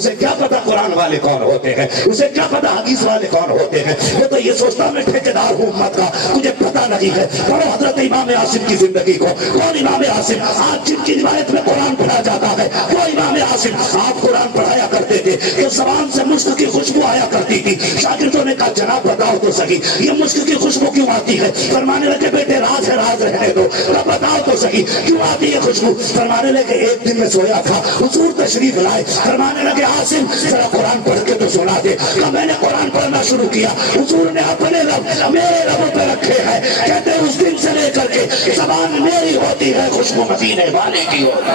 اسے کیا پتا قرآن والے کون ہوتے ہیں، اسے کیا پتا حدیث والے کون ہوتے ہیں. یہ تو یہ سوچتا میں ٹھیکیدار ہوں امت کا، مجھے پتا نہیں ہے. پڑھو حضرت امام عاصم کی زندگی کو. کون امام عاصم؟ آج جن کی روایت میں قرآن پڑھا جاتا ہے وہ امام عاصم. آپ قرآن پڑھایا کرتے تھے تو زبان سے مشک کی خوشبو آیا کرتی تھی. شاگردوں نے کہا جناب بتاؤ تو صحیح یہ مشک کی خوشبو کیوں آتی ہے؟ فرمانے لگے بیٹے راز ہے، راز رہنے دو. بتاؤ تو صحیح کیوں آتی ہے خوشبو؟ فرمانے لگے ایک دن میں سویا تھا، حضور تشریف لائے. فرمانے لگے عاصم ذرا قرآن پڑھ کے تو سنا دے. میں نے قرآن پڑھنا شروع کیا، حضور نے اپنے لب میرے لبوں پہ رکھے ہیں. کہتے ہیں اس دن سے لے کر کے زبان میری ہوتی ہے، خوشبو مدینے والے کی ہوتی ہے.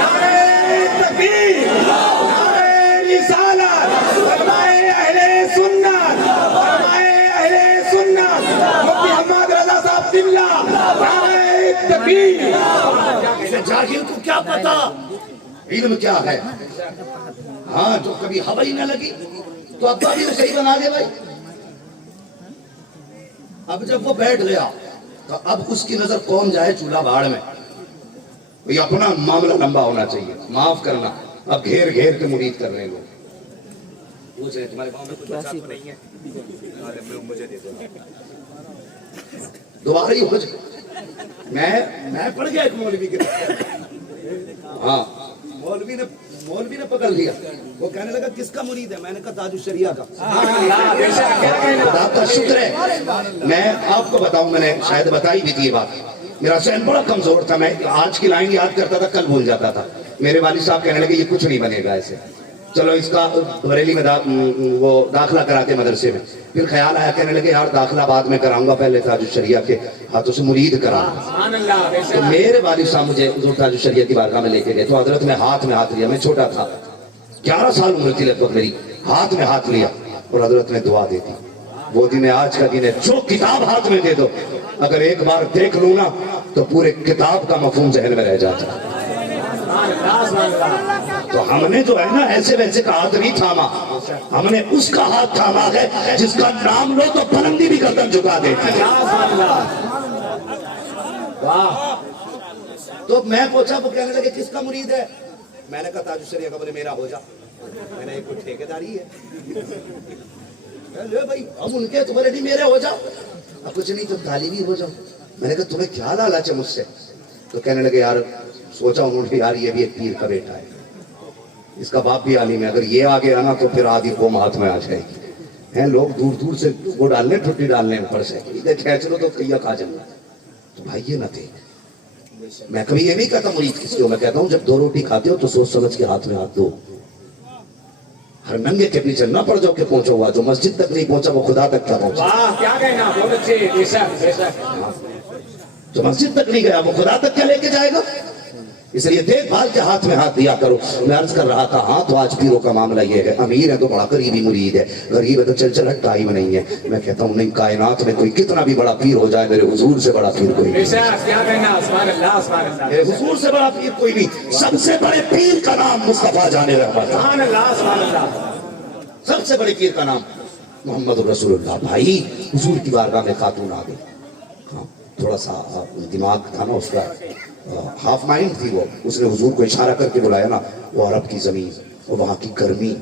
نعرہ تکبیر، نعرہ رسالت، فرمائے اہل سنت، فرمائے اہل سنت، مفتی حماد رضا صاحب قبلہ، نعرہ تکبیر. جاہل کو کیا پتا علم کیا ہے؟ ہاں جو کبھی ہوا ہی نہ لگی تو ابا بھی صحیح بنا دے بھائی. اب جب وہ بیٹھ گیا تو اب اس کی نظر کون جائے چولہا بھاڑ میں. یہ اپنا معاملہ لمبا ہونا چاہیے، معاف کرنا. اب گھیر گھیر کے مرید کر رہے لوگ. پوچھ رہے تمہارے گاؤں میں کچھ بچہ تو نہیں ہے، مجھے دے دو. دوبارہ ہی ہو جائے. میں پڑھ گیا ایک مولوی کے، ہاں مولوی نے پکڑ لیا. وہ کہنے لگا کس کا مرید ہے؟ میں نے کہا تاج الشریعہ کا. خدا کا شکر ہے. میں آپ کو بتاؤں، میں نے شاید بتائی بھی تھی یہ بات. میرا ذہن بڑا کمزور تھا، میں آج کی لائن یاد کرتا تھا کل بھول جاتا تھا. میرے والد صاحب کہنے لگے یہ کچھ نہیں بنے گا ایسے، چلو اس کا بریلی میں وہ داخلہ کراتے مدرسے میں. پھر خیال آیا، کہنے لگے یار داخلہ بعد میں کراؤں گا، پہلے تاج الشریعہ کے ہاتھوں سے مرید کراؤں گا. تو میرے والد صاحب مجھے حضور تاج الشریعہ کی بارگاہ میں لے کے گئے تو حضرت میں ہاتھ لیا. میں چھوٹا تھا، 11 سال عمر تھی لگ بھگ میری. ہاتھ میں ہاتھ لیا اور حضرت نے دعا دیتی. وہ دن ہے آج کا دن ہے. جو کتاب ہاتھ میں دے دو اگر ایک بار دیکھ لوں نا تو پورے کتاب کا مفہوم ذہن میں رہ جاتا. تو ہم نے جو ہے نا ایسے ویسے کا ہاتھ نہیں تھاما، ہم نے اس کا ہاتھ تھاما ہے جس کا نام لو تو پرندی بھی گردن جھکا دیتی ہے. تو میں پوچھا، وہ کہنے لگے کس کا مرید ہے؟ میں نے کہا تاج الشریعہ کا. بولے میرا ہو جا. میں نے کوئی ٹھیکیداری ہے لے بھائی ہم ان کے، تمہارے نہیں میرے ہو جا. اب کچھ نہیں تو طالبی ہو جاؤ. میں نے کہا تمہیں کیا لالچ ہے مجھ سے؟ تو کہنے لگے یار سوچا انہوں نے یار یہ بھی ایک پیر کا بیٹا ہے، اس کا باپ بھی عالم ہے، اگر یہ آگے آنا تو پھر آدھی قوم ہاتھ میں آ جائے گی. لوگ دور دور سے وہ ڈالنے ٹھٹی ڈالنے اوپر سے کھینچ لو تو کیا کھا جانا. تو بھائی یہ نہ تھے. میں کبھی یہ نہیں کہتا مرید کس کو، میں کہتا ہوں جب 2 روٹی کھاتے ہو تو سوچ سمجھ کے ہاتھ میں ہاتھ دو. ہر ننگے کے پیچھے نہ پڑ جاؤ کہ پہنچا ہوا، جو مسجد تک نہیں پہنچا وہ خدا تک کیا پہنچا. کیا کہنا، بہت اچھے، بے شک بے شک. جو مسجد تک نہیں گیا وہ خدا تک کیا لے کے جائے گا؟ اس لیے دیکھ بھال کے ہاتھ میں ہاتھ دیا کرو. میں عرض کر رہا تھا ہاں تو آج پیروں کا معاملہ یہ ہے، امیر ہے تو بڑا قریبی مرید ہے، غریب ہے تو چل چل ہٹ ٹائم نہیں ہے. میں کہتا ہوں نہیں، کائنات میں کوئی کتنا بھی بڑا پیر ہو جائے میرے حضور سے بڑا پیر کوئی نہیں. کیا کہنا، سبحان اللہ سبحان اللہ. میرے حضور سے بڑا پیر کوئی نہیں. سب سے بڑے پیر کا نام مصطفیٰ جان رحمت. سبحان اللہ سبحان اللہ. سب سے بڑے پیر کا نام محمد رسول اللہ. بھائی حضور کی بارگاہ میں خاتون آ گئی. ہاں تھوڑا سا دماغ تھا نا اس کا، ہاف مائنڈ تھی وہ. اس نے حضور کو اشارہ کر کے بلایا نا، وہ عرب کی زمین اور وہاں کی گرمی.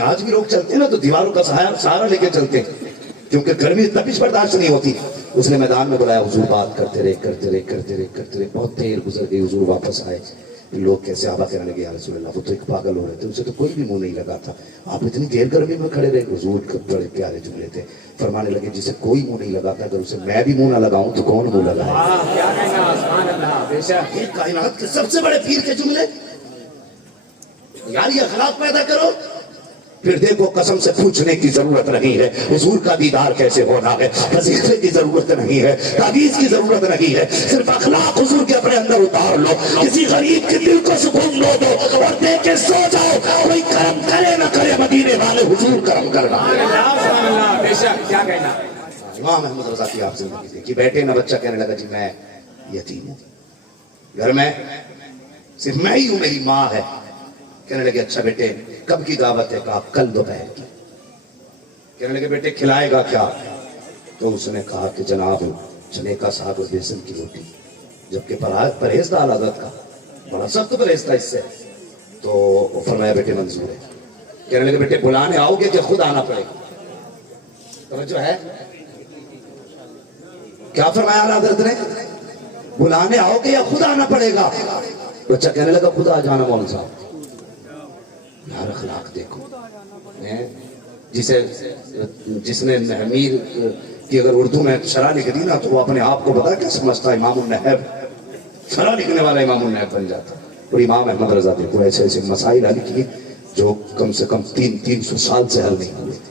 آج بھی لوگ چلتے ہیں نا تو دیواروں کا سہارا لے کے چلتے ہیں کیونکہ گرمی تپش برداشت نہیں ہوتی. اس نے میدان میں بلایا، حضور بات کرتے رہے. بہت دیر گزر گئی، حضور واپس آئے. لوگ کیسے آبا کہنے لگے یا رسول اللہ وہ تو ایک پاگل ہو رہے تھے، اسے تو کوئی بھی منہ نہیں لگا تھا، آپ اتنی دیر گرمی میں کھڑے رہے. حضور کے بڑے پیارے جملے تھے. فرمانے لگے جسے کوئی منہ نہیں لگاتا اگر اسے میں بھی منہ نہ لگاؤں تو کون منہ لگائے؟ کائنات کے سب سے بڑے پیر کے جملے. یار یہ اخلاق پیدا کرو. پھر دیکھو قسم سے پوچھنے کی ضرورت نہیں ہے حضور کا دیدار کیسے ہونا ہے، وظیفے کی ضرورت نہیں ہے، تعویذ کی ضرورت نہیں ہے. صرف اخلاق حضور کے اپنے اندر اتار لو. کسی غریب کے دل کو سکون دو اور دے کے سو جاؤ. کوئی کرم کرے نہ کرے مدینے والے حضور کرم کرنا. کیا کہنا. امام احمد رضا کی آپ زندگی دیکھی. بیٹے نہ بچہ کہنے لگا جی میں یتیم ہوں، گھر میں صرف میں ہی ہوں، میری ماں ہے. کہنے لگے اچھا بیٹے کب کی دعوت ہے؟ کہا کل دوپہر کی. کہنے لگے بیٹے کھلائے گا کیا؟ تو اس نے کہا کہ جناب چنے کا ساگ اور بیسن کی روٹی. جبکہ پرہیز تھا حضرت کا، بڑا سخت پرہیز تھا اس سے. تو فرمایا بیٹے منظور ہے. کہنے لگے بیٹے بلانے آؤ گے کہ خود آنا پڑے گا؟ توجہ ہے کیا فرمایا اعلیٰ حضرت نے؟ بلانے آؤ گے یا خود آنا پڑے گا؟ بچہ کہنے لگا خود آ جانا مولانا صاحب. یار اخلاق دیکھو. جس نے امیر کی اگر اردو میں شرح لکھ دی نا تو وہ اپنے آپ کو پتا کیا سمجھتا؟ امام النحب. شرح لکھنے والا امام النحب بن جاتا. اور امام احمد رضا دیکھو ایسے ایسے مسائل حل کیے جو کم سے کم 300 سال سے حل نہیں ہوئے تھے.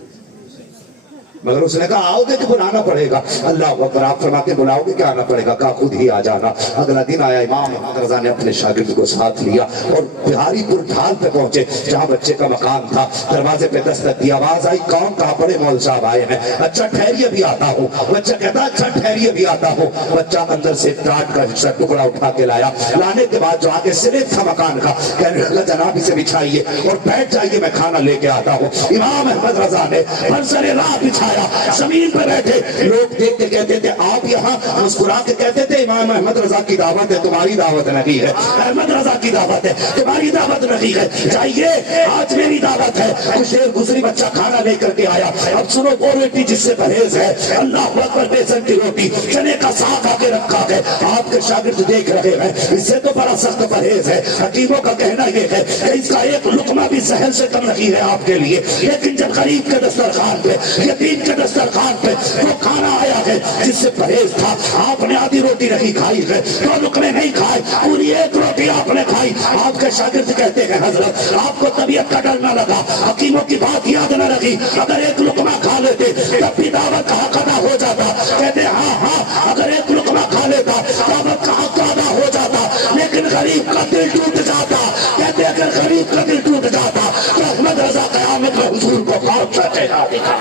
مگر اس نے کہا آؤ گے کہ بلانا پڑے گا؟ اللہ اکبر. آپ فرماتے بلاؤ گے کہ آنا پڑے گا؟ کہا خود ہی آ جانا. اگلا دن آیا امام احمد رضا نے اپنے شاگرد کو ساتھ لیا اور بہاری پور ڈھال پہ پہنچے جہاں بچے کا مکان تھا. دروازے پہ دستک دی. آواز آئی کون؟ کہا بڑے مول صاحب آئے ہیں. اچھا ٹھہریے بھی آتا ہوں. بچہ کہتا اچھا ٹھہریے بھی آتا ہوں. بچہ اندر سے ٹاٹ کا حصہ ٹکڑا اٹھا کے لایا. لانے کے بعد جو آگے سلیب تھا مکان کا کہنے لگا جناب اسے بچھائیے اور بیٹھ جائیے میں کھانا لے کے آتا ہوں. امام احمد رضا نے منظر راہ بچھایا. زمین پہ بیٹھے. لوگ دیکھ کے کہتے تھے آپ یہاں. مسکرا کے کہتے تھے امام احمد رضا کی دعوت ہے تمہاری دعوت نہیں ہے. احمد رضا کی دعوت ہے تمہاری دعوت نہیں ہے. جائیے آج میری دعوت ہے. کچھ دیر گزری بچہ کھانا لے کر کے آیا. اب سنو وہ روٹی جس سے پرہیز ہے اللہ اکبر بیسن کی روٹی چنے کا ساگ آگے رکھا ہے. آپ کے شاگرد دیکھ رہے ہیں اس سے تو بڑا سخت پرہیز ہے. حکیموں کا کہنا یہ ہے کہ اس کا ایک لقمہ بھی زہر سے کم نہیں ہے آپ کے لیے. لیکن جب غریب کے دسترخوان پہ یتیم کے دسترخوان پہ وہ کھانا آیا ہے جس سے پرہیز تھا آپ نے آدھی روٹی نہیں کھائی ہے. دو لقمے نہیں کھائے پوری ایک روٹی آپ نے کھائی. آپ کے شاگرد کہتے ہیں حضرت آپ کو طبیعت کا ڈر نہ لگا حکیموں کی بات یاد نہ رکھی اگر ایک لقمہ کھا لیتے تب بھی دعوت کا حق ادا ہو جاتا. کہتے ہاں ہاں اگر ایک لقمہ کھا لیتا دعوت کا حق ادا ہو جاتا لیکن غریب کا دل ٹوٹ جاتا. کہتے اگر غریب کا دل ٹوٹ جاتا تو احمد رضا قیامت میں حضور کو خوف سے چہرہ دکھا.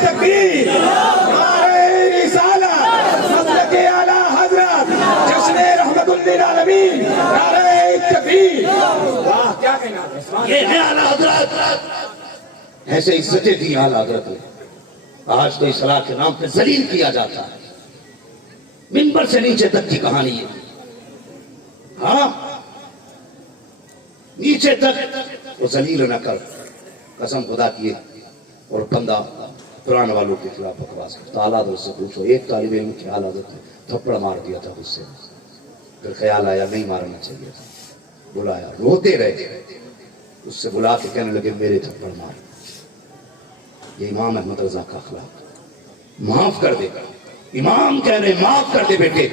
تکبیر نعرہ رسالت مسلک اعلیٰ حضرت جشن رحمت للعالمین نعرہ تکبیر. واہ کیا کہنا ہے. یہ ہے اعلیٰ حضرت. ایسے عزتیں دی اعلیٰ حضرت نے. آج تو اصلاح کے نام پہ ذلیل کیا جاتا ہے. منبر سے نیچے تک کی کہانی ہے. ہاں نیچے تک وہ ذلیل نہ کر. قسم خدا کی اور بندہ قرآن والوں کے خلاف بکواس کرتا. اعلیٰ حضرت سے پوچھو ایک طالب علم کے اعلیٰ حضرت نے تھپڑ مار دیا تھا غصے میں. پھر خیال آیا نہیں مارنا چاہیے تھا. بلایا روتے رہے. اس سے بلا کے کہنے لگے میرے تھپڑ مار. یہ امام احمد رضا کا اخلاق. معاف کر دے. امام کہہ رہے معاف کر دے بیٹے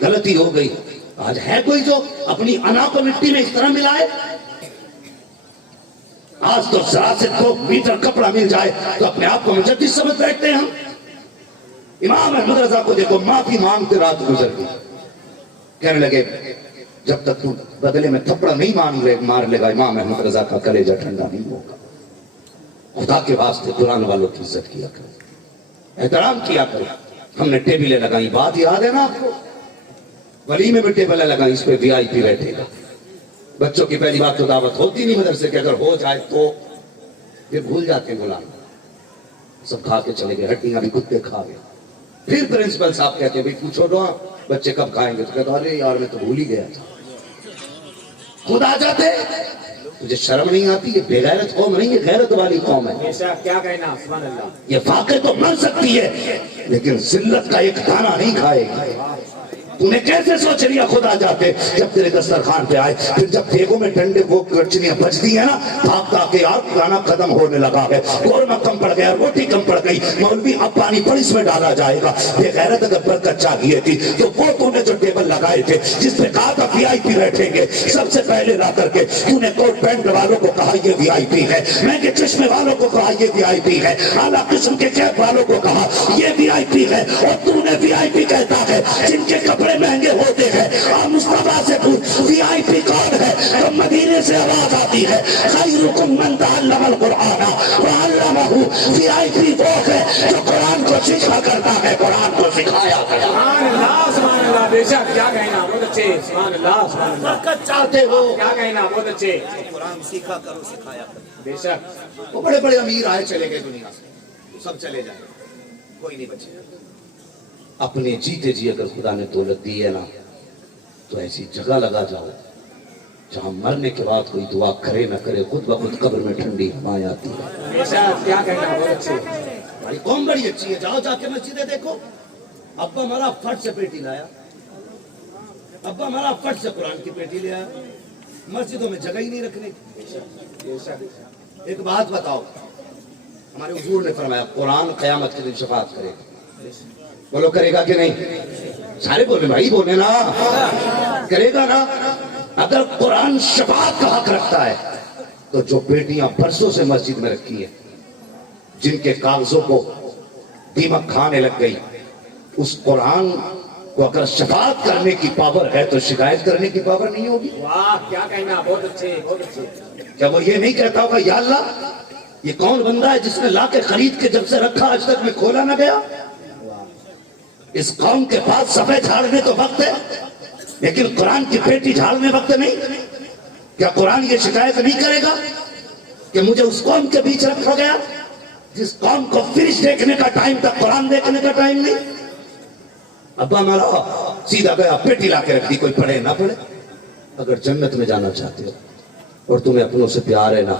غلطی ہو گئی. آج ہے کوئی جو اپنی انا کو مٹی میں اس طرح ملائے؟ آج تو ذرا سے 2 میٹر کپڑا مل جائے تو اپنے آپ کو مجدد سمجھ بیٹھتے ہیں ہم. امام احمد رضا کو دیکھو معافی مانگتے رات گزر گئی. کہنے لگے جب تک تو بدلے میں تھپڑا نہیں مار لے گا امام احمد رضا کا کلیجہ ٹھنڈا نہیں ہوگا. خدا کے واسطے قرآن والوں کی عزت کیا کرو احترام کیا کرو. ہم نے ٹیبلیں لگائی بات یاد ہے نا آپ کو. ولیمے میں ٹیبلیں لگائی اس پہ VIP بیٹھے گا. بچوں کی پہلی بات تو دعوت ہوتی نہیں مدرسے کے. اگر ہو جائے تو پھر بھول جاتے ہیں غلام. سب کھا کے چلے گئے. ہڈیاں بھی کتے کھا گئے. پھر پرنسپل صاحب کہتے ہیں بھائی پوچھو دو بچے کب کھائیں گے؟ تو کہتا ارے یار میں تو بھول ہی گیا تھا. خود آ جاتے. تجھے شرم نہیں آتی؟ یہ بے غیرت قوم نہیں یہ غیرت والی قوم ہے. کیا کہنا سبحان اللہ. یہ واقع تو مر سکتی ہے لیکن ذلت کا ایک دانہ نہیں کھائے گی. تو نے کیسے سوچ لیا خود آ جاتے جب تیرے دسترخوان پہ آئے؟ پھر جب دیگوں میں ڈنڈے وہ کرچنیاں بجتی ہیں نا بھاگتا کہ یار کھانا ختم ہونے لگا ہے قورمہ کم پڑ گیا روٹی کم پڑ گئی مولوی اب پانی پڑ اس میں ڈالا جائے گا. بے غیرت اگر برکت چاہیے تھی تو وہ تو نے جو ٹیبل لگائے تھے جس پہ کہا تھا VIP بیٹھیں گے سب سے پہلے لا کر کے تو نے کوٹ پینٹ والوں کو کہا یہ VIP ہے. مہنگے چشمے والوں کو کہا یہ VIP ہے. اعلیٰ قسم کے کیپ والوں کو کہا یہ VIP ہے. اور تو نے VIP کہتا ہے جن کے کپڑے مہنگے ہوتے ہیں. اور مصطفیٰ سے پوچھ VIP کون ہے؟ تو مدینے سے آواز آتی ہے خیرکم من تعلم القرآن وعلمہ. VIP وہ ہے جو قرآن کو سیکھا کرتا ہے قرآن کو سکھایا کرتا ہے. سبحان اللہ سبحان اللہ. بے شک کیا کہنا بہت اچھے. سبحان اللہ سبحان اللہ. برکت چاہتے ہو کیا کہنا بہت اچھے. قرآن سیکھا کرو سکھایا کرو. بے شک وہ بڑے بڑے امیر آئے چلے گئے دنیا سے سب چلے جائیں کوئی نہیں بچے. اپنے جیتے جی اگر خدا نے دولت دی ہے نا تو ایسی جگہ لگا جاؤ جہاں مرنے کے بعد کوئی دعا کرے نہ کرے خود بخود قبر میں ٹھنڈی ہوائیں آتی ہے. کیا کہنا, بہت اچھے. ہماری قوم بڑی اچھی ہے. جاؤ جا کے مسجدیں دیکھو. ابا ہمارا فٹ سے پیٹی لایا, ابا ہمارا فٹ سے قرآن کی پیٹی لے آیا. مسجدوں میں جگہ ہی نہیں رکھنے کی. ایک بات بتاؤ, ہمارے حضور نے فرمایا قرآن قیامت کے دن شفاعت کرے گا. بولو کرے گا کہ نہیں؟ سارے بولے بھائی, بولے نا, کرے گا نا. اگر قرآن شفاعت کا حق رکھتا ہے تو جو بیٹیاں برسوں سے مسجد میں رکھی ہیں, جن کے کاغذوں کو دیمک کھانے لگ گئی, اس قرآن کو اگر شفاعت کرنے کی پاور ہے تو شکایت کرنے کی پاور نہیں ہوگی. واہ, کیا کہنا, بہت اچھے, بہت اچھے. کیا وہ یہ نہیں کہتا ہوگا یا اللہ یہ کون بندہ ہے جس نے لا کے خرید کے جب سے رکھا آج تک میں کھولا نہ گیا؟ اس قوم کے پاس صفحے جھاڑنے تو وقت ہے, لیکن قرآن کی پیٹی جھاڑنے وقت نہیں. کیا قرآن یہ شکایت نہیں کرے گا کہ مجھے اس قوم کے بیچ رکھا گیا جس قوم کو فریج دیکھنے کا ٹائم تھا, قرآن دیکھنے کا ٹائم نہیں؟ ابا ہمارا سیدھا گیا, پیٹی لا کے رکھ دی, کوئی پڑھے نہ پڑھے. اگر جنت میں جانا چاہتے ہو اور تمہیں اپنوں سے پیار ہے نا,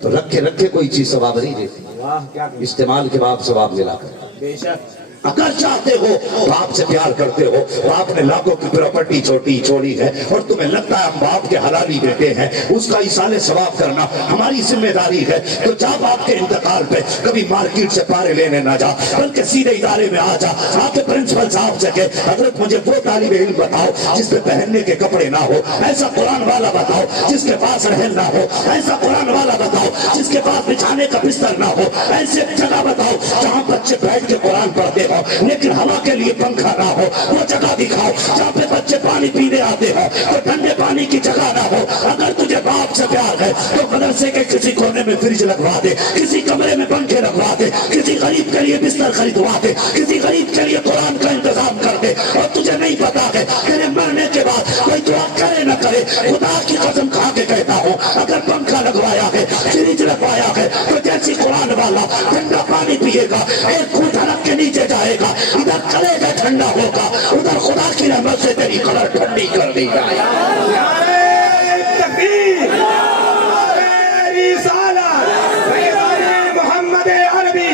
تو رکھے رکھے کوئی چیز ثواب نہیں دیتی, واہ, کیا کہنا, استعمال کے بعد ثواب ملا کر. بے شک. اگر چاہتے ہو باپ سے پیار کرتے ہو, باپ نے لاکھوں کی پراپرٹی چھوڑی ہے اور تمہیں لگتا ہے ہم باپ کے حلالی بیٹے ہیں, اس کا ایصال ثواب کرنا ہماری ذمہ داری ہے. تو جا باپ کے انتقال پہ کبھی مارکیٹ سے پارے لینے نہ جا, بلکہ سیدھے ادارے میں آ جا. آپ کے پرنسپل صاحب سے کہ حضرت مجھے وہ طالب علم بتاؤ جس پہ پہننے کے کپڑے نہ ہو, ایسا قرآن والا بتاؤ جس کے پاس رہن نہ ہو, ایسا قرآن والا بتاؤ جس کے پاس بچھانے کا بستر نہ ہو, ایسے جگہ بتاؤ جہاں بچے بیٹھ کے قرآن پڑھتے ہو لیکن ہوا کے لیے پنکھا نہ ہو, وہ جگہ دکھاؤ جہاں پہ بچے پانی پینے آتے ہو اور ٹھنڈے پانی کی جگہ نہ ہو. اگر تجھے باپ سے پیار ہے تو مدرسے کے کسی کونے میں فریج لگوا دے, کسی کمرے میں پنکھے لگوا دے, کسی غریب کے لیے بستر خریدوا دے, کسی غریب کے لیے قرآن کا انتظام کر دے. اور تجھے نہیں پتا ہے تیرے مرنے کے بعد کوئی دعا کرے نہ کرے, خدا کی قسم کھا کے کہتا ہوں اگر پنکھا لگوایا ہے, فریج لگوایا ہے, تو جیسی قرآن والا ٹھنڈا پانی پیے گا, ایک گھونٹ رکھ کے نیچے جائے گا, ادھر کرے گا ٹھنڈا ہوگا, ادھر خدا کی رحمت سے تیری قبر ٹھنڈی کر دی جائے. نعرہ تکبیر, نعرہ رسالت, پیغام محمد عربی,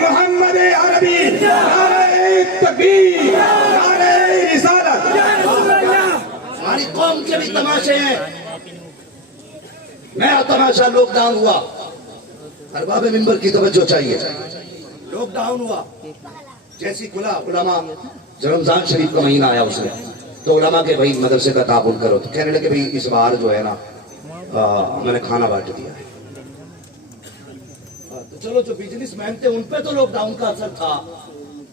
محمد عربی, نعرہ تکبیر, نعرہ رسالت. ہماری قوم کے بھی تماشے ہیں. نیا تماشا لاک ڈاؤن ہوا, ارباب منبر کی توجہ چاہیے. لاک ڈاؤن ہوا, جیسی کھلا علماء, جو رمضان شریف کا مہینہ آیا اس میں تو علماء کے بھائی مدرسے کا تعاون کرو, تو کہنے لگے بھائی اس بار جو ہے نا میں نے کھانا بانٹ دیا ہے. تو چلو جو بزنس مین تھے ان پہ تو لاک ڈاؤن کا اثر تھا,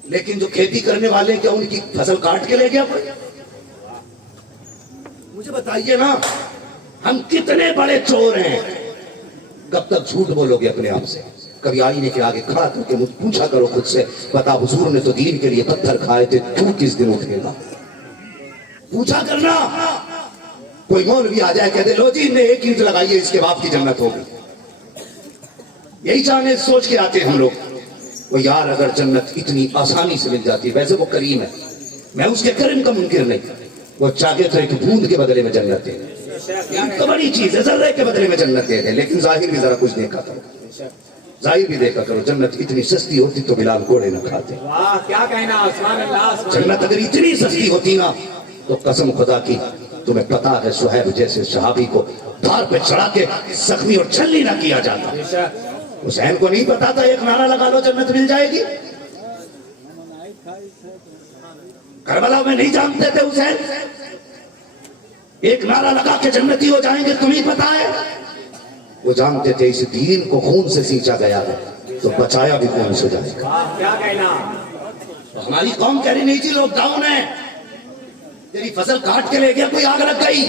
لیکن جو کھیتی کرنے والے کیا ان کی فصل کاٹ کے لے گیا کوئی؟ مجھے بتائیے نا, ہم کتنے بڑے چور ہیں. کب تک جھوٹ بولو گے اپنے آپ سے؟ کبھی آئینے کے آگے کھڑا کر کے پوچھا کرو خود سے, بتا حضور نے تو دین کے لیے پتھر کھائے تھے, تو کس دن اٹھے گا؟ پوچھا کرنا. کوئی مولوی آ جائے کہتے لو جی نے ایک اینٹ لگائی ہے اس کے باپ کی جنت ہوگی, یہی چاہنے سوچ کے آتے ہم لوگ. وہ یار اگر جنت اتنی آسانی سے مل جاتی, ویسے وہ کریم ہے, میں اس کے کرم کا منکر نہیں, وہ چاہتے تو ایک بوند کے بدلے میں جنت دے, تو بڑی چیز ہے, ذرے کے بدلے میں جنت دے دے, لیکن ظاہر بھی ذرا کچھ دیکھا کرو, ظاہر بھی دیکھا کرو. جنت اتنی سستی ہوتی تو بلال گھوڑے نہ کھاتے. واہ, کیا کہنا, سبحان اللہ. جنت اگر اتنی سستی ہوتی نا تو قسم خدا کی تمہیں پتا ہے صہیب جیسے صحابی کو دھار پہ چڑھا کے زخمی اور چھلنی نہ کیا جاتا. حسین کو نہیں پتا تھا ایک نعرہ لگا لو جنت مل جائے گی؟ کربلا میں نہیں جانتے تھے حسین ایک نعرہ لگا کے جنتی ہو جائیں گے؟ تمہیں پتا ہے. وہ جانتے تھے اس دین کو خون سے سینچا گیا ہے تو بچایا بھی خون سے جائے گا. کیا کہنا. ہماری قوم کہہ رہی نہیں جی لاک ڈاؤن ہے, تیری فصل کاٹ کے لے گیا کوئی, آگ لگ گئی,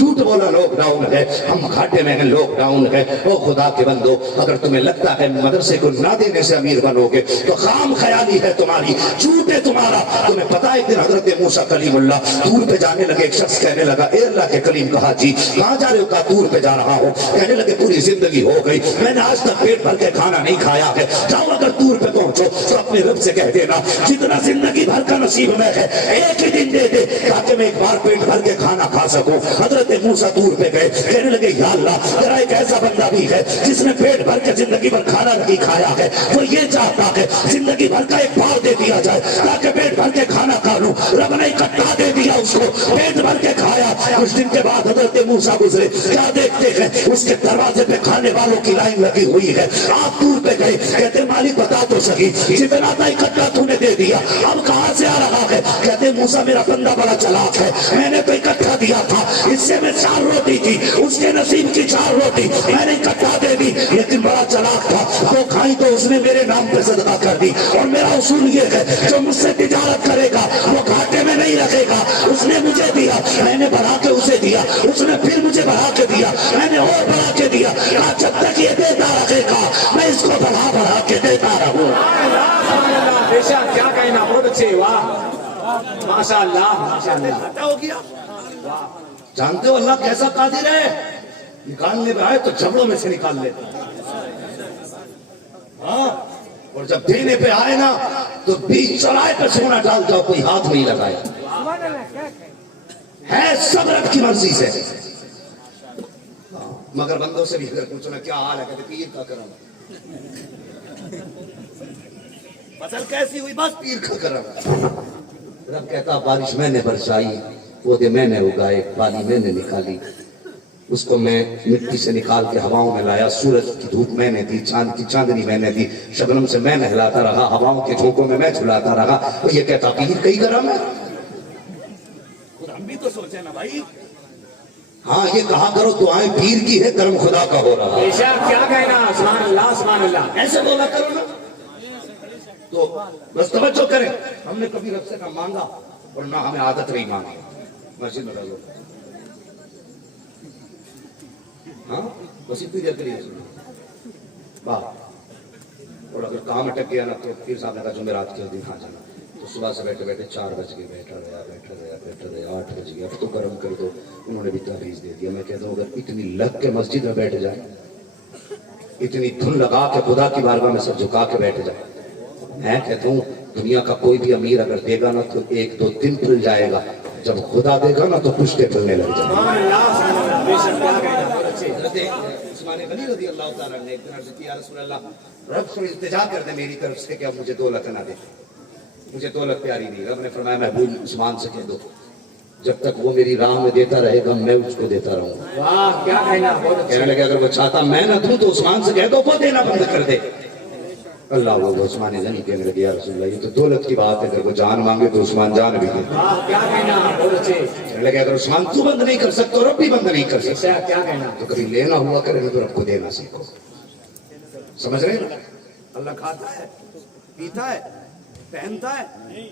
جھوٹ بولا لاک ڈاؤن ہے, ہم گھاٹے میں ہیں لاک ڈاؤن ہے. او خدا کے بندو, اگر تمہیں لگتا ہے مدرسے کو نہ دینے سے امیر بنو گے تو خام خیالی ہے تمہاری, جھوٹ ہے تمہارا. تمہیں پتا ہے کہ حضرت موسیٰ کلیم اللہ طور پہ جانے لگے, ایک شخص کہنے لگا اے اللہ کے کلیم, کہا جی کہاں جا رہے ہو؟ کہا طور پہ جا رہا ہوں. کہنے لگے پوری زندگی ہو گئی, میں نے آج تک پیٹ بھر کے کھانا نہیں کھایا ہے. جاؤ اگر طور پہ پہنچو تو اپنے رب سے کہہ دینا جتنا زندگی بھر کا نصیب میں ہے ایک ہی دن دے دے تاکہ میں ایک بار پیٹ بھر کے کھانا کھا سکوں. حضرت موسیٰ طور پہ گئے, کہنے لگے یا اللہ تیرا ایک ایسا بندہ بھی ہے جس نے پیٹ بھر کے زندگی بھر کھانا نہیں کھایا ہے, وہ یہ چاہتا ہے زندگی بھر کا ایک پاؤ دے دیا جائے تاکہ پیٹ بھر کے کھانا کھا لوں. رب نے کٹا دے دیا اس کو, پیٹ بھر کے کھایا. کچھ دن کے بعد حضرت موسیٰ گزرے, کیا دیکھتے ہیں اس کے دروازے پہ کھانے والوں کی لائن لگی ہوئی ہے. آپ طور پہ گئے, کہتے مالک بتا تو سکی جتنا تھا اکٹھا تو نے دے دیا, اب کہاں سے آ رہا ہے؟ کہتے موسیٰ میرا بندہ بڑا چلاک ہے, میں نے تو اکٹھا دیا تھا, اس سے میں 4 روٹی تھی, اس کے نصیب کی 4 روٹی میں نے اکٹھا دے دی, لیکن بڑا چلاک تھا, تو کھائی تو اس نے میرے نام پہ صدقہ کر دی. اور میرا اصول یہ ہے جو مجھ سے تجارت کرے گا وہ گھاٹے میں نہیں رکھے گا. اس نے مجھے دیا, میں نے بڑھا کے اسے دیا, اس نے پھر مجھے بڑھا کے دیا, میں نے اور بڑھا کے دیا. کہا جب تک یہ دیتا رہے گا میں اس کو بڑھا بڑھا کے دیتا رہوں. بے شک, کیا کہنا, بہت اچھے, واہ ماشاء اللہ ماشاء اللہ. ہو گیا. جانتے ہو اللہ کیسا قادر ہے, نکالنے پہ آئے تو جھگڑوں میں سے نکال لیتا ہاں, اور جب دینے پہ آئے نا تو بیچ چوراہے پہ سونا ڈالتا ہو, کوئی ہاتھ نہیں لگایا. ہے سب رب کی مرضی سے. مگر بندوں سے بھی اگر پوچھنا کیا حال ہے, کہتے پیر کا کرم. فصل کیسی ہوئی؟ بس پیر کا کرم. رب کہتا بارش میں نے برسائی, پودے میں نے اگائے, پانی میں نے نکالی, اس کو میں مٹی سے نکال کے ہواؤں میں لایا, سورج کی دھوپ میں نے دی, چاند کی چاندنی میں نے دی, شبنم سے میں نہلاتا رہا, ہواؤں کے جھونکوں میں جھلاتا رہا. اور یہ کہتا پیر کئی کرم ہے. خود ہم بھی تو سوچے نا بھائی, ہاں یہ کہا کرو دعائیں پیر کی ہے, کرم خدا کا ہو رہا. بے شک, کیا کہنا, سبحان اللہ سبحان اللہ. ایسے بولا کرو نا. تو بس توجہ کریں, ہم نے کبھی رب سے نہ مانگا اور نہ ہمیں عادت رہی مانگا. مسجد میں رہو, ہاں بس اتنی دیر کریے واہ. اور اگر کام اٹک گیا نا تو پھر صاحب نے کہا جمعرات کے دن کہاں جانا, تو صبح سے بیٹھے بیٹھے 4 بج گئے, بیٹھا رہا 8 بج گیا, اب تو گرم کر دو. انہوں نے بھی تحریر دے دیا. میں کہتا ہوں اگر اتنی لگ کے مسجد میں بیٹھ جائے, اتنی دھن لگا کے خدا کی بارگاہ میں سب جھکا کے بیٹھ جائے, میں کہتا ہوں دنیا کا کوئی بھی امیر اگر دے گا نا تو 1-2 دن پھل جائے گا, جب خدا دے گا نا تو پشتے پھلنے لگ جائے. سبحان اللہ سبحان اللہ. بے شک, کیا کہنا, بہت اچھے. حضرت عثمان غنی رضی اللہ تعالیٰ نے ایک دن عرض کیا رسول اللہ رب کو التجا کر دے میری طرف سے کہ اب مجھے دولت نہ دے, مجھے دولت پیاری نہیں. رب نے فرمایا محبوب عثمان سے کہہ دو جب تک وہ میری راہ میں دیتا رہے گا میں اس کو دیتا رہوں. واہ, کیا کہنا, بہت اچھے. کہنے لگے اگر وہ چاہتا میں نہ دوں تو عثمان سے کہہ دو وہ دینا بند کر دے. اللہ عثمان غنی کہنے لگے یا رسول اللہ یہ تو دولت کی بات ہے, اگر وہ جان مانگے تو عثمان جان بھی دے. واہ, کیا کہنا, بہت اچھے. کہنے لگے اگر عثمان تو بند نہیں کر سکتا رب بھی بند نہیں کر سکتا, کیا کہنا, تو کبھی لینا ہوا کرے تو رب کو دینا سیکھو. سمجھ رہے ہیں؟ اللہ کھاتا ہے, پیتا ہے, پہنتا ہے,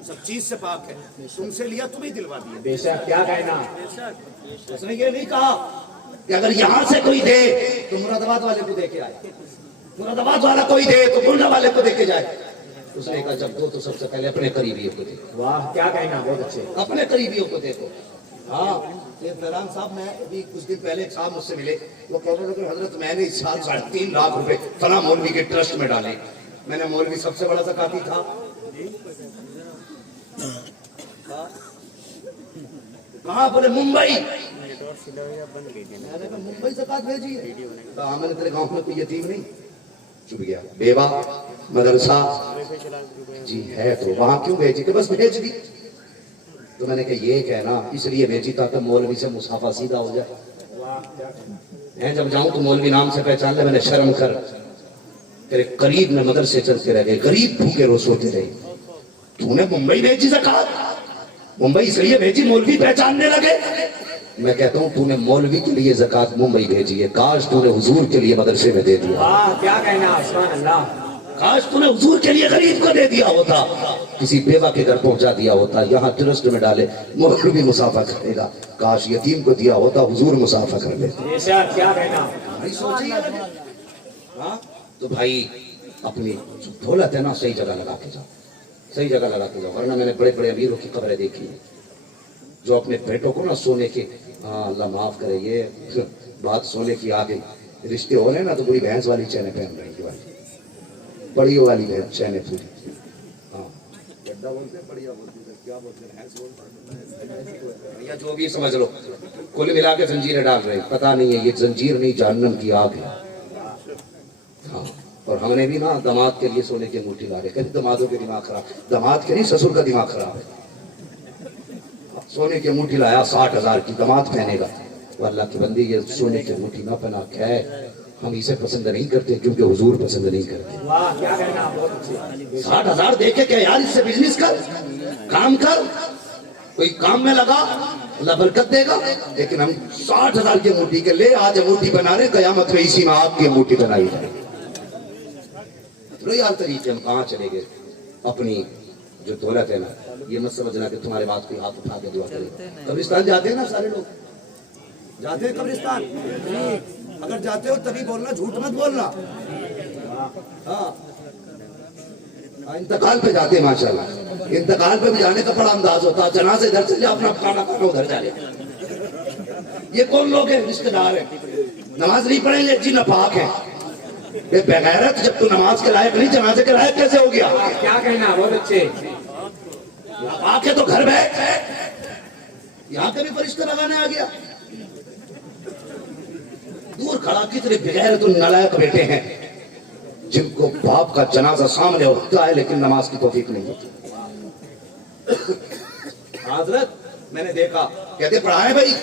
سب چیز سے پاک ہے. تم سے لیا تمہیں دلوا دیا. بے شک, کیا کہنا. اس نے یہ نہیں کہا کہ اگر یہاں سے کوئی دے تو مراد آباد والے کو دے کے آئے, مراد آباد والا کوئی دے تو گلڈا والے کو دے کے جائے. اس نے کہا جب دو تو سب سے پہلے اپنے قریبیوں کو دے. واہ, کیا کہنا, بہت اچھے. اپنے قریبیوں کو دیکھو. ہاں یہ فیضان صاحب, میں ابھی کچھ دن پہلے ایک صاحب مجھ سے ملے, وہ کہہ رہے تھے حضرت میں نے اس سال 3.5 لاکھ روپے فلاں مولوی کے ٹرسٹ میں ڈالے. میں نے مولوی سب سے بڑا زکاتی تھا. کہاں بولے ممبئی. ممبئی زکات بھیجی ہے. کہا میں نے تیرے گاؤں میں کوئی یتیم نہیں. چپ گیا. بیوہ مدرسہ جی ہے تو وہاں کیوں بھیجی؟ کہ بس بھیج دی. تو میں نے کہا یہ کہنا اس لیے بھیجی تاکہ مولوی سے مسافہ سیدھا ہو جائے. جب جاؤں تو مولوی نام سے پہچان لے. میں نے شرم کر, تیرے قریب میں مدرسے چلتے رہ گئے, غریب بھوکے روز ہوتے رہے. تو نے ممبئی بھیجی زکات, ممبئی اس لیے بھیجی مولوی پہچاننے لگے. میں کہتا ہوں تو نے مولوی کے لیے زکات ممبئی بھیجی ہے, کاش تو نے حضور کے لیے مدرسے میں دے دیا. کیا کہنا, سبحان اللہ. کاش تو نے حضور کے لیے غریب کو دے دیا ہوتا, کسی بیوہ کے گھر پہنچا دیا ہوتا, یہاں ٹرسٹ میں ڈالے, مولوی بھی مسافہ کرے گا. کاش یتیم کو دیا ہوتا, حضور مسافہ کر لیتے. کیا کہنا بھائی سوچیے ہاں. تو بھائی اپنی دولت ہے نا صحیح جگہ لگا کے جاؤ, صحیح جگہ لگا کے جاؤ. ورنہ میں نے بڑے بڑے امیروں کی قبریں دیکھی ہیں جو اپنے بیٹوں کو نا سونے کے, ہاں اللہ معاف کرے یہ بات سونے کی آ گئی, رشتے ہو رہے نا تو بڑی بھینس والی چینیں پہن رہی ہیں بھائی, بڑی والی چینیں پوری. ہاں گڈھا بولتے ہیں, بڑھیا بولتے ہیں, کیا بولتے ہیں, بھینس بولتے ہیں, یا جو بھی سمجھ لو. کل ملا کے زنجیریں ڈال رہے ہیں, پتہ نہیں ہے یہ زنجیر نہیں جہنم کی آگ ہے. ہاں اور ہم نے بھی نا داماد کے لیے سونے کی انگوٹھی لا رہے, کہیں دمادوں کے دماغ خراب, داماد کے نہیں سسر کا دماغ خراب ہے. سونے کی انگوٹھی لایا 60,000 کی, داماد پہنے گا. وہ اللہ کی بندی یہ سونے کی انگوٹھی نہ پہنا کے ہے, ہم اسے پسند نہیں کرتے کیونکہ حضور پسند نہیں کرتے. 60,000 دے کے کیا یار, اس سے بزنس کر, کام کر, کوئی کام میں لگا, اللہ برکت دے گا. لیکن ہم 60,000 کی انگوٹھی کے لے آج انگوٹھی بنا رہے, قیامت میں اسی میں آپ کی انگوٹھی بنائی جائے. یار طریقے ہم کہاں چلے گئے. اپنی جو دولت ہے نا, یہ مت سمجھنا کہ تمہارے بات کوئی ہاتھ اٹھا کے دعا کرے. قبرستان جاتے ہیں نا سارے لوگ, جاتے ہیں قبرستان, اگر جاتے ہو تبھی بولنا, جھوٹ مت بولنا. ہاں انتقال پہ جاتے ہیں ماشاءاللہ, انتقال پہ بھی جانے کا بڑا انداز ہوتا ہے. جنازے ادھر سے جا, اپنا کھانا کھانا ادھر جا لے. یہ کون لوگ ہیں, رشتے دار ہیں, نماز نہیں پڑھیں گے جی ناپاک ہیں. بے غیرت, جب تو نماز کے لائق نہیں جنازے کے لائق کیسے ہو گیا؟ کیا کہنا, بہت اچھے. ناپاک ہے تو گھر بیٹھ, یہاں کے بھی فرشتے لگانے آ گیا. دور کھڑا کتنے بغیرت نالائق بیٹے ہیں جن کو باپ کا جنازہ سامنے ہوتا ہے لیکن نماز کی توفیق نہیں ہوتی. حضرت میں نے دیکھا, کہتے پڑھائے بھائی,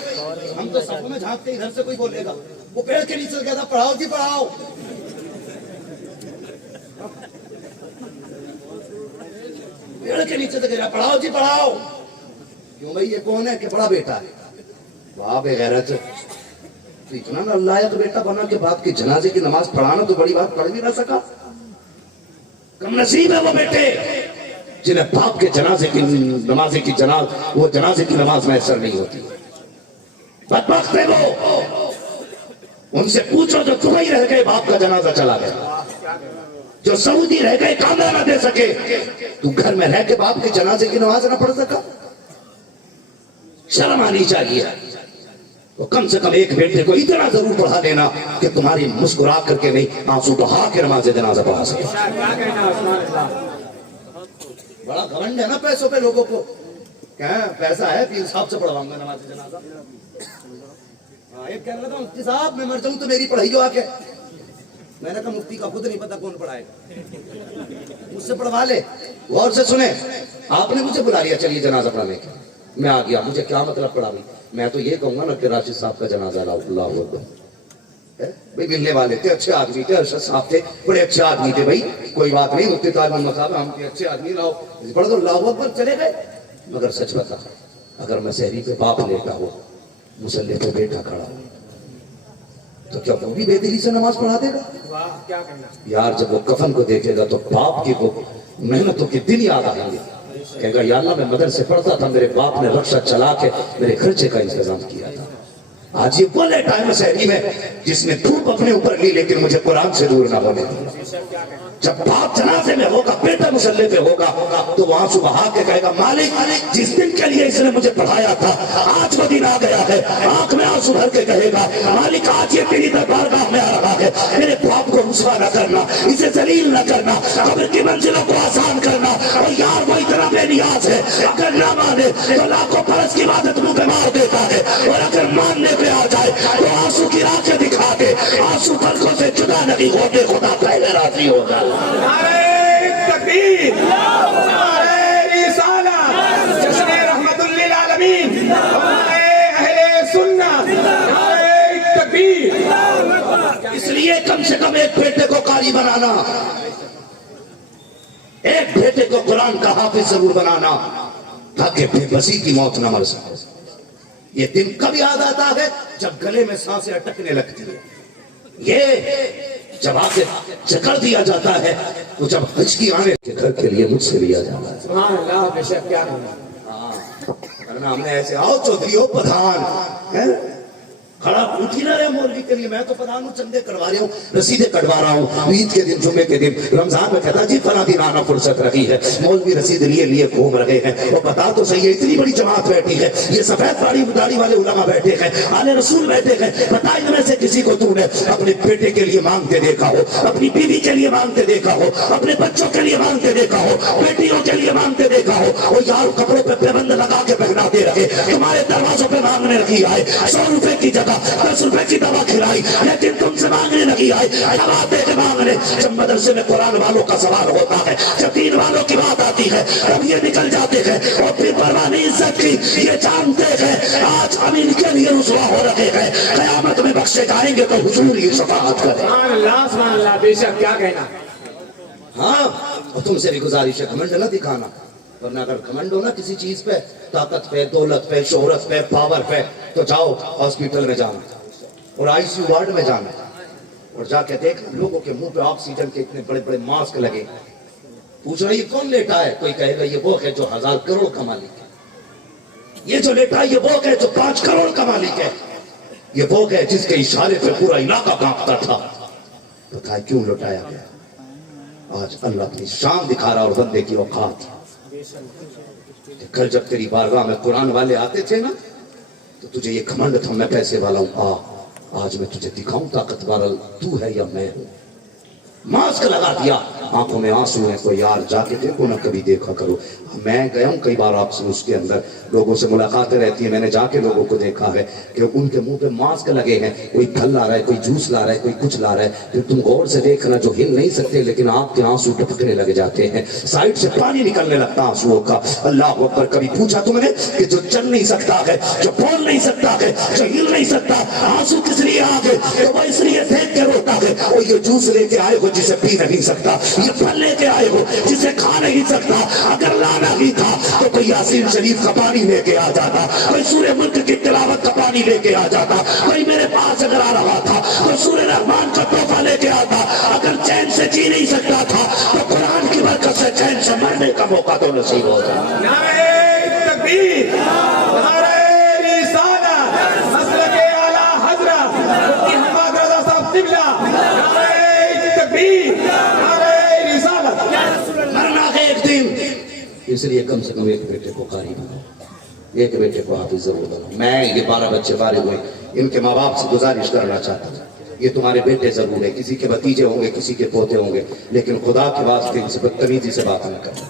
ہم تو صف میں جھانکتے, ادھر سے کوئی بولے گا, وہ پیڑ کے نیچے کہتا پڑھاؤ جی پڑھاؤ. پیڑ کے نیچے سے کہہ رہا پڑھاؤ جی پڑھاؤ. کیوں بھائی یہ کون ہے, کہ بڑا بیٹا ہے. واہ بے غیرت, اتنا نہ لائق بیٹا بنا کہ باپ کے جنازے کی نماز پڑھانا تو بڑی بات, پڑھ بھی نہ سکا. کم نصیب ہے وہ بیٹے جنہیں باپ کے جنازے کی نماز وہ جنازے کی نماز میسر نہیں ہوتی. بدبخت ہے وہ, ان سے پوچھو جو دبئی رہ گئے باپ کا جنازہ چلا گیا, جو سعودی رہ گئے کاندھا نہ دے سکے, تو گھر میں رہ کے باپ کے جنازے کی نماز نہ پڑھ سکا. شرم آنی چاہیے. تو کم سے کم ایک بیٹے کو اتنا ضرور پڑھا دینا کہ تمہاری مسکرا کر کے نہیں, آنسو بہا کے نماز جنازہ پڑھا سکے. بڑا گھمنڈ ہے نا پیسوں پہ لوگوں کو, کیا پیسہ ہے پیر صاحب سے پڑھواؤں گا نماز جنازہ. ایک کہنے لگا مفتی صاحب میں مر جاؤں تو میری پڑھائی جو آ کے, میں نے کہا مفتی کا خود نہیں پتا کون پڑھائے گا, مجھ سے پڑھوا لے. غور سے سنیں, آپ نے مجھے بلا لیا چلیے جنازہ پڑھانے کے, میں آ گیا, مجھے کیا مطلب پڑھا بھی. میں تو یہ کہوں گا نا کہ راشد صاحب کا جنازہ لاؤ, اللہ اکبر. بھائی ملنے والے تھے, اچھے آدمی تھے, ارشد صاحب تھے, بڑے اچھے آدمی تھے بھائی, کوئی بات نہیں, مفتی طاہر محمد صاحب ہم کے اچھے آدمی, لاؤ پڑھ دو, اللہ اکبر, چلے گئے. مگر سچ بتا, اگر میں سحری پہ باپ لیٹا ہو, مصلی پہ بیٹا کھڑا ہو, تو کیا وہ بھی بے دلی سے نماز پڑھا دے گا؟ یار جب وہ کفن کو دیکھے گا تو باپ کی وہ محنتوں کے دن یاد آئیں گے, کہے گا یا اللہ میں مدرسے پڑھتا تھا, میرے باپ نے رکشہ چلا کے میرے خرچے کا انتظام کیا تھا. آج یہ بولے ٹائم سحری میں جس نے دھوپ اپنے اوپر لی لیکن مجھے قرآن سے دور نہ ہونے دیا. جب باپ جنازے میں ہوگا, بیٹا مصلی پہ ہوگا, تو وہاں صبح کے کہے گا مالک جس دن کے لیے اس نے مجھے پڑھایا تھا آج وہ دن آ گیا ہے. آنکھ میں آنسو بھر کے کہے گا مالک آج یہ تیری دربارگاہ میں آ رہا ہے, میرے باپ کو رسوا نہ کرنا, اسے ذلیل نہ کرنا, قبر کی منزلوں کو آسان کرنا. اور یار وہ اتنا بے نیاز ہے, اگر نہ مانے تو لاکھوں برس کی عبادت منہ پہ مار دیتا ہے, اور اگر ماننے پہ آ جائے تو آنسو کی آنکھیں دکھا کے آنسو پلکوں سے جدا نہیں ہوتے, خدا پہلے راضی ہوگا. نعرہ تکبیر, نعرہ رسالت, جشن رحمت للعالمین, نعرہ اہل سنت, نعرہ تکبیر. اس لیے کم سے کم ایک بیٹے کو قاری بنانا, ایک بیٹے کو قرآن کا حافظ ضرور بنانا, تاکہ بے بسی کی موت نہ مر سکے. یہ دن کب یاد آتا ہے؟ جب گلے میں سانسیں اٹکنے لگتی ہیں. جب آ کے جکڑ دیا جاتا ہے تو جب حج کی آنے کے گھر کے لیے مجھ سے لیا جاتا ہے. سبحان اللہ بے شک کیا کہنا. ورنہ ہم نے ایسے آؤ چودھری ہو پٹھان کھڑا اٹھی نہ رہے مولوی کے لیے. میں تو پٹھان ہوں, چندے کٹوا رہا ہوں, رسیدیں کٹوا رہا ہوں. عید کے دن, جمعے کے دن, رمضان میں کہتا جی فلاں دن آنا فرصت رہی ہے. مولوی رسید لیے گھوم رہے ہیں. وہ بتا تو صحیح ہے, اتنی بڑی جماعت بیٹھی ہے, یہ سفید داڑھی والے علماء بیٹھے ہیں, آل رسول بیٹھے ہیں. بتا ان میں سے کسی کو تو نے اپنے بیٹے کے لیے مانگتے دیکھا ہو, اپنی بیوی کے لیے مانگتے دیکھا ہو, اپنے بچوں کے لیے مانگتے دیکھا ہو, بیٹیوں کے لیے مانگتے دیکھا ہو. وہ یار کپڑوں پہ پیبند لگا کے پہناتے رہے, تمہارے دروازوں پہ مانگنے لگی آئے. 100 روپے کی جگہ 10 روپے کی دوا کھلائی, لیکن تم سے مانگنے لگی آئے. دوا دے کے مانگنے. جب مدرسے میں قرآن والوں کا سوال ہوتا ہے, جب دین والوں کی بات آتی ہے, تب یہ نکل جاتے ہیں اور پھر پروانی عزت کی. یہ جانتے ہیں آج ہم ان کے لیے رسوا ہو رہے ہیں, قیامت میں بخشے جائیں گے تو حضور ہی شفاعت کرے. سبحان اللہ بے شک کیا کہنا. ہاں, اور تم سے بھی گزارش ہے گھمنڈ نہ دکھانا. ورنہ اگر گھمنڈ ہو نا کسی چیز پہ, طاقت پہ, دولت پہ, شہرت پہ, پاور پہ, تو جاؤ ہاسپٹل میں جانا اور آئی سی یو وارڈ میں جانا اور جا کے دیکھ لوگوں کے منہ پہ آکسیجن کے اتنے بڑے بڑے ماسک لگے. پوچھ رہا یہ کون لیٹا ہے, کوئی کہے گا یہ وہ ہے جو 1000 کروڑ کا مالک ہے. یہ جو لیٹا ہے یہ وہ ہے جو 5 کروڑ کا مالک ہے. یہ وہ ہے جس کے اشارے پہ پورا علاقہ کانپتا تھا. بتائے کیوں لٹایا گیا؟ آج اللہ اپنی شان دکھا رہا اور بندے کی اوقات. کل جب تیری بارگاہ میں قرآن والے آتے تھے نا, تو تجھے یہ گھمنڈ تھا میں پیسے والا ہوں. آج میں تجھے دکھاؤں طاقت والا تو ہے یا میں ہوں. ماسک لگا دیا, آنکھوں میں آنسو ہیں. کوئی یار جا کے دیکھو نہ, کبھی دیکھا کرو. میں گیا ہوں کئی بار آپ سے, اس کے اندر لوگوں سے ملاقاتیں رہتی ہیں. میں نے جا کے لوگوں کو دیکھا ہے کہ ان کے منہ پہ ماسک لگے ہیں. کوئی پھل لا رہا ہے, کوئی جوس لا رہا ہے, کوئی کچھ لا رہا ہے. پھر تم غور سے دیکھنا, جو ہل نہیں سکتے لیکن آپ کے آنسو ٹپکنے لگ جاتے ہیں, سائڈ سے پانی نکلنے لگتا آنسوؤں کا. اللہ اکبر. کبھی پوچھا تم نے کہ جو چل نہیں سکتا ہے, جو بول نہیں سکتا ہے, جو ہل نہیں سکتا, آنسو کس لیے آ گئے؟ تو وہ اس لیے دیکھ کے روتا ہے. وہ یہ جوس لے کے آئے ہو جسے پی نہیں سکتا, یہ پھل لے کے آئے ہو جسے کھا نہیں سکتا. اگر لانا ہی تھا تو کوئی یاسین شریف کا پانی لے کے آ جاتا, کوئی سورہ ملک کی تلاوت کا پانی لے کے آ جاتا, کوئی میرے پاس اگر آ رہا تھا تو سورہ رحمان کا تحفہ لے کے آتا. اگر چین سے جی نہیں سکتا تھا تو قرآن کی برکت سے چین سے مرنے کا موقع تو نصیب ہو جائے. نعرہ تکبیر, نعرہ رسالت, مسلک اعلیٰ حضرت مفتی حماد رضا صاحب قبلہ, نعرہ تکبیر, نعرہ رسالت. مرنا ہے ایک دن, اس لیے کم سے کم ایک بیٹے کو قاری بناؤ, ایک بیٹے کو حافظ ضرور بناؤ. میں یہ 12 بچے فارغ ہوئے, ان کے ماں باپ سے گزارش کرنا چاہتا ہوں, یہ تمہارے بیٹے ضرور ہے, کسی کے بھتیجے ہوں گے, کسی کے پوتے ہوں گے, لیکن خدا کے واسطے ان سے بدتمیزی سے بات نہ کرنا.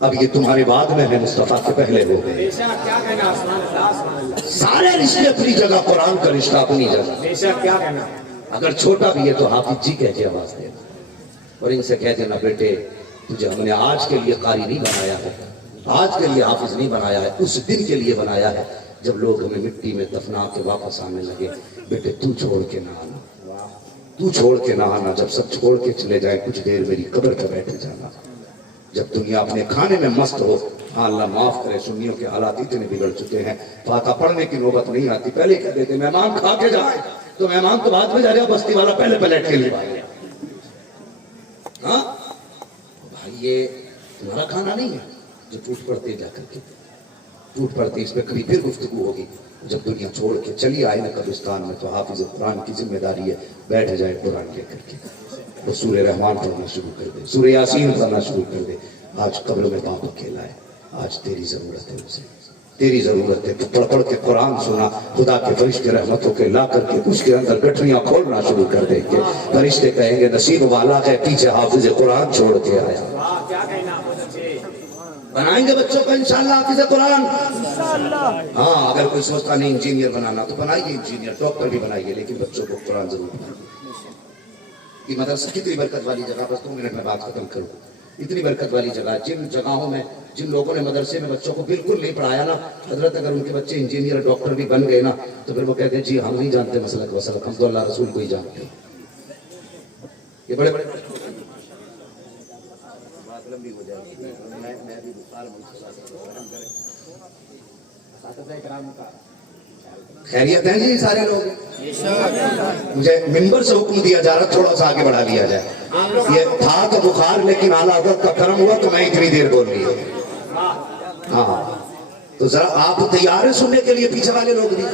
اب یہ تمہارے بعد میں ہے, مصطفیٰ کے پہلے ہو گئے. بے شک کیا کہنا. سبحان اللہ, سبحان اللہ. سارے رشتے اپنی جگہ, قرآن کا رشتہ اپنی جگہ. بے شک کیا کہنا. اگر چھوٹا بھی ہے تو حافظ جی کہہ کے آواز دے, اور ان سے کہہ دینا بیٹے تجھے ہم نے آج کے لیے قاری نہیں بنایا ہے, آج کے لیے حافظ نہیں بنایا ہے, اس دن کے لیے بنایا ہے جب لوگ ہمیں مٹی میں دفنا کے واپس آنے لگے. بیٹے تو چھوڑ کے نہ آنا, تو چھوڑ کے نہ آنا. جب سب چھوڑ کے چلے جائے کچھ دیر میری قبر پہ بیٹھ جانا. جب دنیا اپنے کھانے میں مست ہو, اللہ معاف کرے سنیوں کے حالات اتنے بگڑ چکے ہیں, فاتحہ پڑھنے کی نوبت نہیں آتی. پہلے کہہ دیتے مہمان کھا کے جائیں, تو مہمان تو بعد میں جا رہا, بستی والا پہلے پلیٹ کے لیے آئے. ہاں بھائی, یہ تمہارا کھانا نہیں ہے جو ٹوٹ پڑتے جا کر کے, ٹوٹ پڑتے. اس پہ کبھی پھر گفتگو ہوگی. جب دنیا چھوڑ کے چلی آئے نا قبرستان میں, تو حافظ قرآن کی ذمہ داری ہے بیٹھ جائے قرآن لے کر کے, وہ سورہ رحمان پڑھنا شروع کر دے, سورہ یاسین پڑھنا شروع کر دے. آج قبر میں باپ اکیلا ہے, آج تیری ضرورت ہے اسے, تیری ضرورت ہے. پڑھ پڑھ کے قرآن سنا, خدا کے فرشتے رحمتوں کے لا کر کے اس کے اندر گٹریاں کھولنا شروع کر دیں گے. فرشتے کہیں گے نصیب والا ہے پیچھے حافظ قرآن چھوڑ کے آیا. کیا کہنا. بنائیں گے بچوں کو انشاءاللہ حافظ قرآن. ہاں, اگر کوئی سوچتا نہیں انجینئر بنانا تو بنائیے انجینئر, ڈاکٹر بھی بنائیے, لیکن بچوں کو قرآن ضرور بنائیے. یہ مدرسہ کتنی برکت والی جگہ, بس 2 منٹ میں بات ختم کروں. اتنی برکت والی جگہ, جن جگہوں میں جن لوگوں نے مدرسے میں بچوں کو بالکل نہیں پڑھایا نا حضرت, اگر ان کے بچے انجینئر ڈاکٹر بھی بن گئے نا تو پھر وہ کہتے ہیں جی ہم نہیں جانتے مسلک وسلک, ہم تو اللہ رسول کو ہی جانتے ہیں. یہ بڑے بڑے بات لمبی ہو جائے گی, میں بھی بخار خیریت ہیں جی سارے لوگ؟ مجھے منبر سے حکم دیا جا رہا تھوڑا سا آگے بڑھا لیا جائے. یہ تھا تو بخار لیکن اعلیٰ حضرت کا کرم ہوا تو میں اتنی دیر بول رہی ہوں. ہاں تو ذرا آپ تیار ہیں سننے کے لیے پیچھے والے لوگ بھی؟